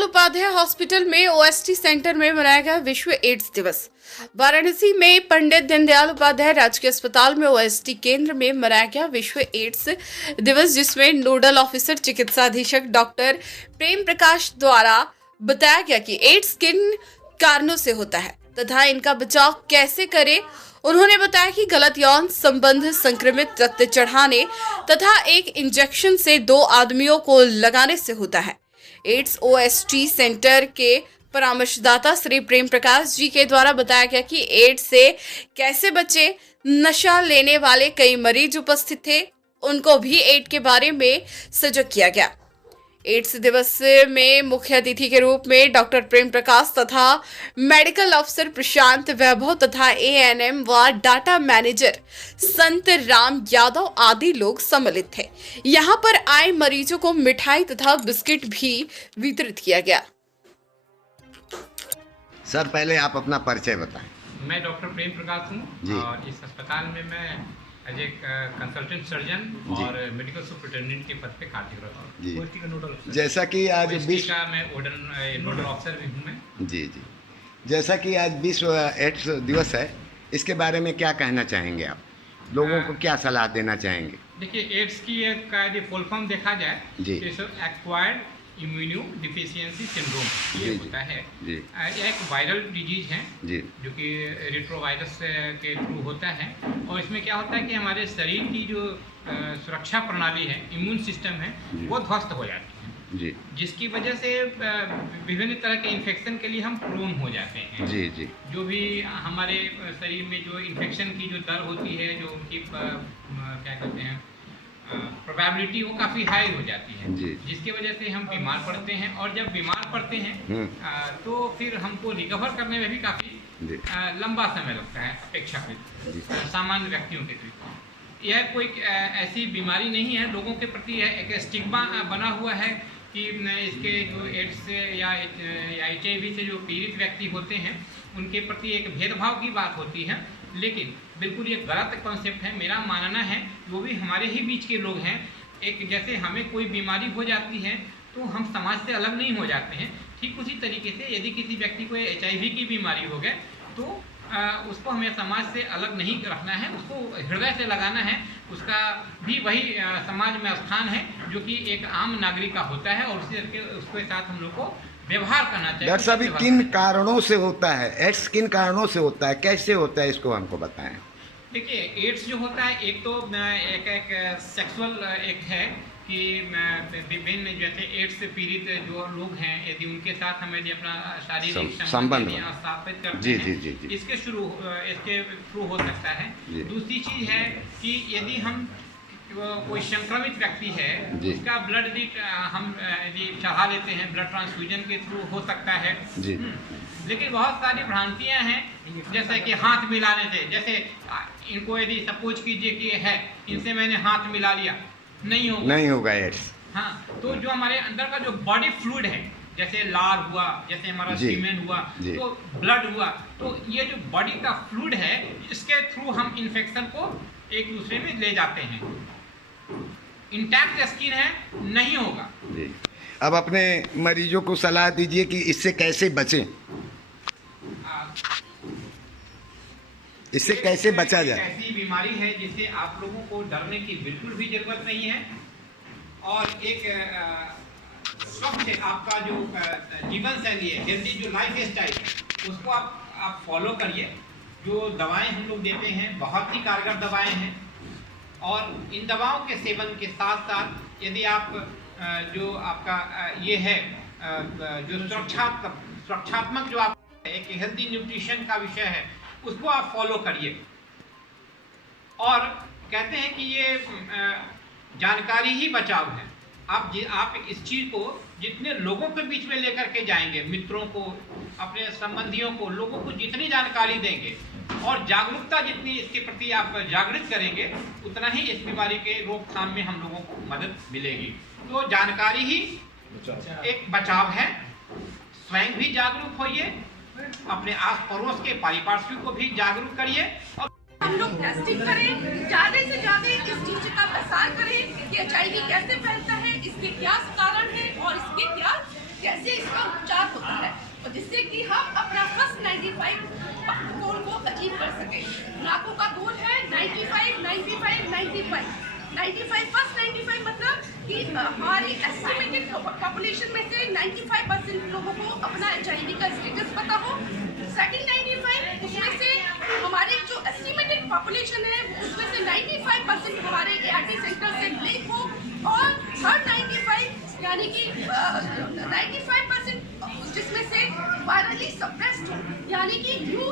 Deendayal Upadhyay hospital में OST centre में मनाया गया विश्व एड्स दिवस। वाराणसी में पंडित दीनदयाल उपाध्याय राजकीय अस्पताल में ओएसटी केंद्र में मनाया गया विश्व एड्स दिवस, जिसमें नोडल ऑफिसर चिकित्सा अधीक्षक डॉक्टर प्रेम प्रकाश द्वारा बताया गया कि एड्स किन कारणों से होता है तथा इनका बचाव कैसे करें। उन्होंने बताया कि गलत यौन संबंध, संक्रमित रक्त चढ़ाने तथा एक इंजेक्शन से 2 आदमियों को लगाने से होता है। एड्स ओएसटी सेंटर के परामर्शदाता श्री प्रेम प्रकाश जी के द्वारा बताया गया कि एड्स से कैसे बचे। नशा लेने वाले कई मरीज उपस्थित थे, उनको भी एड्स के बारे में सजग किया गया। एड्स दिवस में मुख्य अतिथि के रूप में डॉक्टर प्रेम प्रकाश तथा मेडिकल अफसर प्रशांत वैभव तथा एएनएम व डाटा मैनेजर संत राम यादव आदि लोग सम्मिलित थे। यहां पर आए मरीजों को मिठाई तथा बिस्किट भी वितरित किया गया। सर, पहले आप अपना परिचय बताएं। मैं डॉक्टर प्रेम प्रकाश हूँ और इस अस्पताल में मैं एज ए कंसल्टेंट सर्जन और मेडिकल सुपरिटेंडेंट के पद पे कार्यरत हूँ। ओएसटी का नोडल ऑफिसर। जैसा कि आज विश्व का मैं नोडल ऑफिसर भी हूँ मैं। जी। जैसा कि आज विश्व एड्स दिवस है, इसके बारे में क्या कहना चाहेंगे आप? लोगों को क्या सलाह देना चाहेंगे? देखिए, एड्स की एक फुल फॉर्म देखा जाए तो एक्वायर्ड इम्यूनो डिफिशियंसी सिंड्रोम ये होता है। यह एक वायरल डिजीज है जो कि रेट्रोवायरस के थ्रू होता है और इसमें क्या होता है कि हमारे शरीर की जो सुरक्षा प्रणाली है, इम्यून सिस्टम है, वो ध्वस्त हो जाती है, जिसकी वजह से विभिन्न तरह के इन्फेक्शन के लिए हम प्रोन हो जाते हैं। जो भी हमारे शरीर में जो इन्फेक्शन की जो दर होती है, जो उनकी क्या कहते हैं प्रोबेबिलिटी, वो काफ़ी हाई हो जाती है, जिसकी वजह से हम बीमार पड़ते हैं। और जब बीमार पड़ते हैं तो फिर हमको रिकवर करने में भी काफ़ी लंबा समय लगता है अपेक्षाकृत सामान्य व्यक्तियों के लिए। यह कोई ऐसी बीमारी नहीं है, लोगों के प्रति एक स्टिग्मा बना हुआ है कि इसके जो एड्स से या HIV से जो पीड़ित व्यक्ति होते हैं उनके प्रति एक भेदभाव की बात होती है, लेकिन बिल्कुल ये गलत कॉन्सेप्ट है। मेरा मानना है वो भी हमारे ही बीच के लोग हैं। एक जैसे हमें कोई बीमारी हो जाती है तो हम समाज से अलग नहीं हो जाते हैं, ठीक उसी तरीके से यदि किसी व्यक्ति को HIV की बीमारी हो गए तो उसको हमें समाज से अलग नहीं रखना है, उसको हृदय से लगाना है। उसका भी वही समाज में स्थान है जो कि एक आम नागरिक का होता है और उसके साथ हम लोग को व्यवहार करना चाहिए। डॉक्टर साहब, किन कारणों से होता है एड्स? किन कारणों से होता है, कैसे होता है, इसको हमको बताएं। देखिए, एड्स जो होता है एक तो एक सेक्सुअल एक है कि विभिन्न जैसे एड्स से पीड़ित जो लोग हैं, यदि उनके साथ हम यदि अपना शारीरिक संबंध स्थापित करते हैं, इसके थ्रू हो सकता है। दूसरी चीज है कि यदि हम कोई संक्रमित व्यक्ति है उसका ब्लड यदि हम यदि चढ़ा लेते हैं, ब्लड ट्रांसफ्यूजन के थ्रू हो सकता है। लेकिन बहुत सारी भ्रांतियां हैं, जैसे कि हाथ मिलाने से, जैसे इनको यदि सपोज कीजिए कि है इनसे मैंने हाथ मिला लिया, नहीं होगा एड्स। हाँ, तो जो हमारे अंदर का जो बॉडी फ्लूइड है, जैसे लार हुआ, जैसे हमारा सीमेन हुआ, तो ब्लड हुआ, तो ये जो बॉडी का फ्लूइड है इसके थ्रू हम इन्फेक्शन को एक दूसरे में ले जाते हैं। इंटैक्ट स्किन है, नहीं होगा। अब अपने मरीजों को सलाह दीजिए कि इससे कैसे बचें, इससे कैसे बचा जाए। ऐसी बीमारी है जिससे आप लोगों को डरने की बिल्कुल भी जरूरत नहीं है और एक स्वस्थ आपका जो जीवन शैली है, हेल्दी जो लाइफ स्टाइल है, उसको आप फॉलो करिए। जो दवाएं हम लोग देते हैं बहुत ही कारगर दवाएं हैं और इन दवाओं के सेवन के साथ साथ यदि आप जो आपका ये है जो सुरक्षात्मक जो आप एक हेल्दी न्यूट्रिशन का विषय है उसको आप फॉलो करिए। और कहते हैं कि ये जानकारी ही बचाव है। आप इस चीज़ को जितने लोगों के बीच में लेकर के जाएंगे, मित्रों को, अपने संबंधियों को, लोगों को जितनी जानकारी देंगे और जागरूकता जितनी इसके प्रति आप जागृत करेंगे, उतना ही इस बीमारी के रोकथाम में हम लोगों को मदद मिलेगी। तो जानकारी ही एक बचाव है। स्वयं भी जागरूक होइए, अपने आस पड़ोस के पारिपार्श्विक को भी जागरूक करिए और हम लोग टेस्टिंग करें, ज्यादा से ज्यादा इस चीज का प्रसार करें कि HIV कैसे फैलता है, इसके क्या कारण है और इसके क्या कैसे इसका उपचार होता है, और जिससे कि हम अपना फर्स्ट 95 गोल को अचीव कर सके। नाकों का गोल है 95, 95, 95, 95 फर्स्ट 95 मतलब कि हमारी एस्टिमेटेड पॉपुलेशन में से 95% लोगों को अपना HIV का स्टेटस पता हो। सेकंड 95 उसमें से हमारी जो एस्टिमेटेड पॉपुलेशन है उसमें से 95% हमारे ART सेंटर से लिंक हो, और थर्ड 95 यानी कि 95% जिसमें से वायरली सप्रेस्ड हो, यानी कि U=U,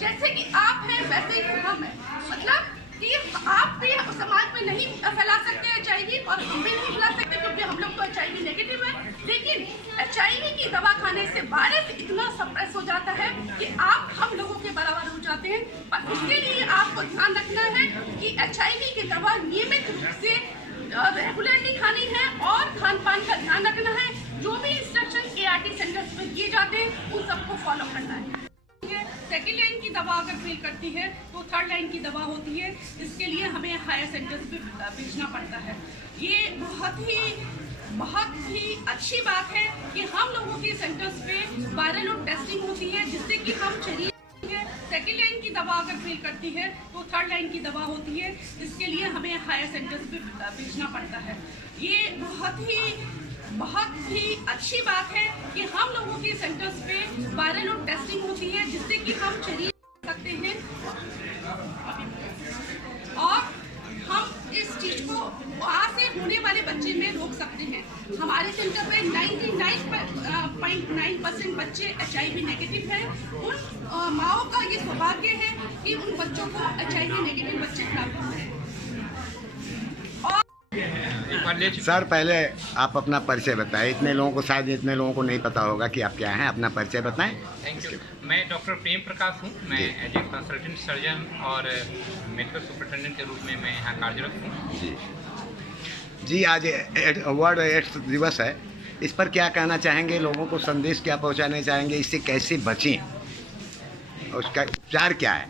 जैसे कि आप हैं वैसे ही हम हैं, मतलब कि आप भी समाज में नहीं फैला सकते HIV, और हम भी नहीं फैला सकते क्योंकि हम लोग तो HIV नेगेटिव है, लेकिन HIV की दवा खाने से वायरस इतना सप्रेस हो जाता है कि आप हम लोगों के बराबर हो जाते हैं। पर उसके लिए आपको ध्यान रखना है कि HIV की दवा नियमित रूप से रेगुलरली खानी है, और खान पान का ध्यान रखना है। जो भी इंस्ट्रक्शन ART सेंटर्स में दिए जाते हैं उन सबको फॉलो करना है। सेकेंड लाइन की दवा अगर फेल करती है तो थर्ड लाइन की दवा होती है, इसके लिए हमें हायर सेंटर्स पे भेजना पड़ता है। ये बहुत ही अच्छी बात है कि हम लोगों के सेंटर्स पे वायरल लोड टेस्टिंग होती है, जिससे कि हम शरीर सेकेंड लाइन की दवा अगर फेल करती है तो थर्ड लाइन की दवा होती है, इसके लिए हमें हायर सेंटर्स पे भेजना पड़ता है। ये बहुत ही अच्छी बात है कि हम लोगों के सेंटर्स पे वायरल लोड टेस्टिंग होती है, जिससे कि हम शरीर सकते हैं, और हम इस चीज को वहाँ से होने वाले बच्चे में रोक सकते हैं। हमारे सेंटर पे 99.9% बच्चे HIV नेगेटिव हैं। उन माओं का ये सौभाग्य है कि उन बच्चों को HIV नेगेटिव बच्चे प्राप्त हुए हैं। सर पहले आप अपना परिचय बताएं, इतने लोगों को नहीं पता होगा कि आप क्या हैं, अपना परिचय बताएं। Thank you. मैं डॉक्टर प्रेम प्रकाश हूँ। मैं एज ए कंसल्टेंट सर्जन और मेडिकल सुपरिटेंडेंट के रूप में मैं यहाँ कार्यरत हूँ। जी आज वर्ल्ड एड्स दिवस है, इस पर क्या कहना चाहेंगे, लोगों को संदेश क्या पहुँचाने चाहेंगे, इससे कैसे बचें, उसका उपचार क्या है?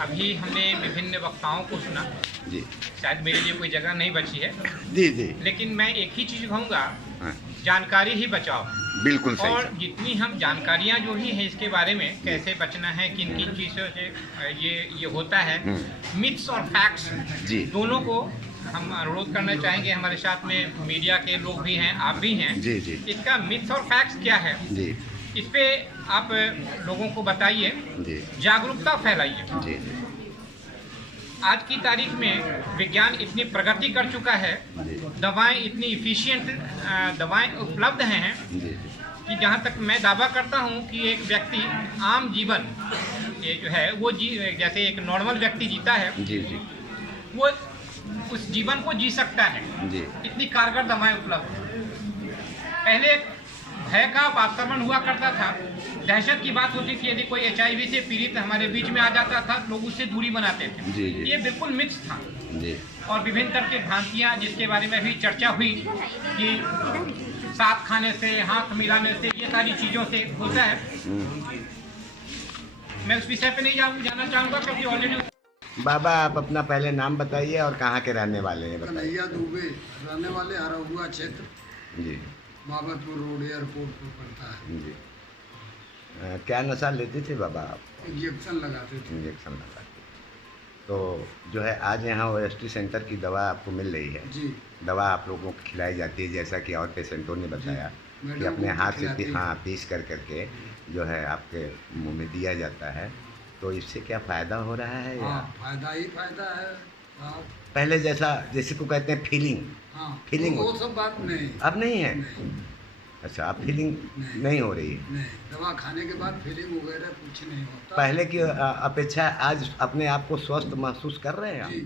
अभी हमने विभिन्न वक्ताओं को सुना जी, शायद मेरे लिए कोई जगह नहीं बची है जी जी, लेकिन मैं एक ही चीज़ कहूँगा, हाँ। जानकारी ही बचाओ। बिल्कुल सही। और जितनी हम जानकारियाँ जो ही हैं इसके बारे में, कैसे बचना है, किन किन चीज़ों से ये होता है, मिथ्स और फैक्ट्स जी, दोनों को हम अनुरोध करना चाहेंगे। हमारे साथ में मीडिया के लोग भी हैं, आप भी हैं जी जी, इसका मिथ्स और फैक्ट्स क्या है जी, इस पे आप लोगों को बताइए, जागरूकता फैलाइए। जी जी। आज की तारीख में विज्ञान इतनी प्रगति कर चुका है, दवाएं इतनी इफिशिएंट दवाएं उपलब्ध हैं कि जहां तक मैं दावा करता हूं कि एक व्यक्ति आम जीवन ये जो है वो जैसे एक नॉर्मल व्यक्ति जीता है जी जी, वो उस जीवन को जी सकता है जी। इतनी कारगर दवाएं उपलब्ध हैं। पहले भय का वातावरण हुआ करता था, दहशत की बात होती थी, यदि कोई HIV से पीड़ित हमारे बीच में आ जाता था लोग उससे दूरी बनाते थे। जी, जी। ये बिल्कुल मिथ्स था जी। और विभिन्न तरह की भ्रांतियाँ जिसके बारे में भी चर्चा हुई कि साथ खाने से, हाथ मिलाने से, ये सारी चीज़ों से होता है। मैं उस विषय पे नहीं जाना चाहूँगा क्योंकि ऑलरेडी। बाबा आप अपना पहले नाम बताइए और कहाँ के रहने वाले हैं बताइए। कन्हैया दुबे, रहने वाले हरहुआ क्षेत्र, जी, बाबतपुर रोड एयरपोर्ट पर पड़ता है। जी। क्या नशा लेते थे बाबा आप? इंजेक्शन लगाते थे। इंजेक्शन लगाते तो जो है आज यहाँ OST सेंटर की दवा आपको मिल रही है जी। दवा आप लोगों को खिलाई जाती है, जैसा कि और पेशेंटों ने बताया कि अपने हाथ से पीस करके जो है आपके मुंह में दिया जाता है। तो इससे क्या फ़ायदा हो रहा है? हाँ, फायदा ही फायदा है। पहले जैसे को कहते हैं फीलिंग, हाँ, फीलिंग वो सब बात नहीं, अब नहीं है। नहीं। अच्छा, अब फीलिंग नहीं हो रही है? नहीं, दवा खाने के बाद फीलिंग वगैरह कुछ नहीं होता। पहले की अपेक्षा आज अपने आप को स्वस्थ महसूस कर रहे हैं आप? जी, जी।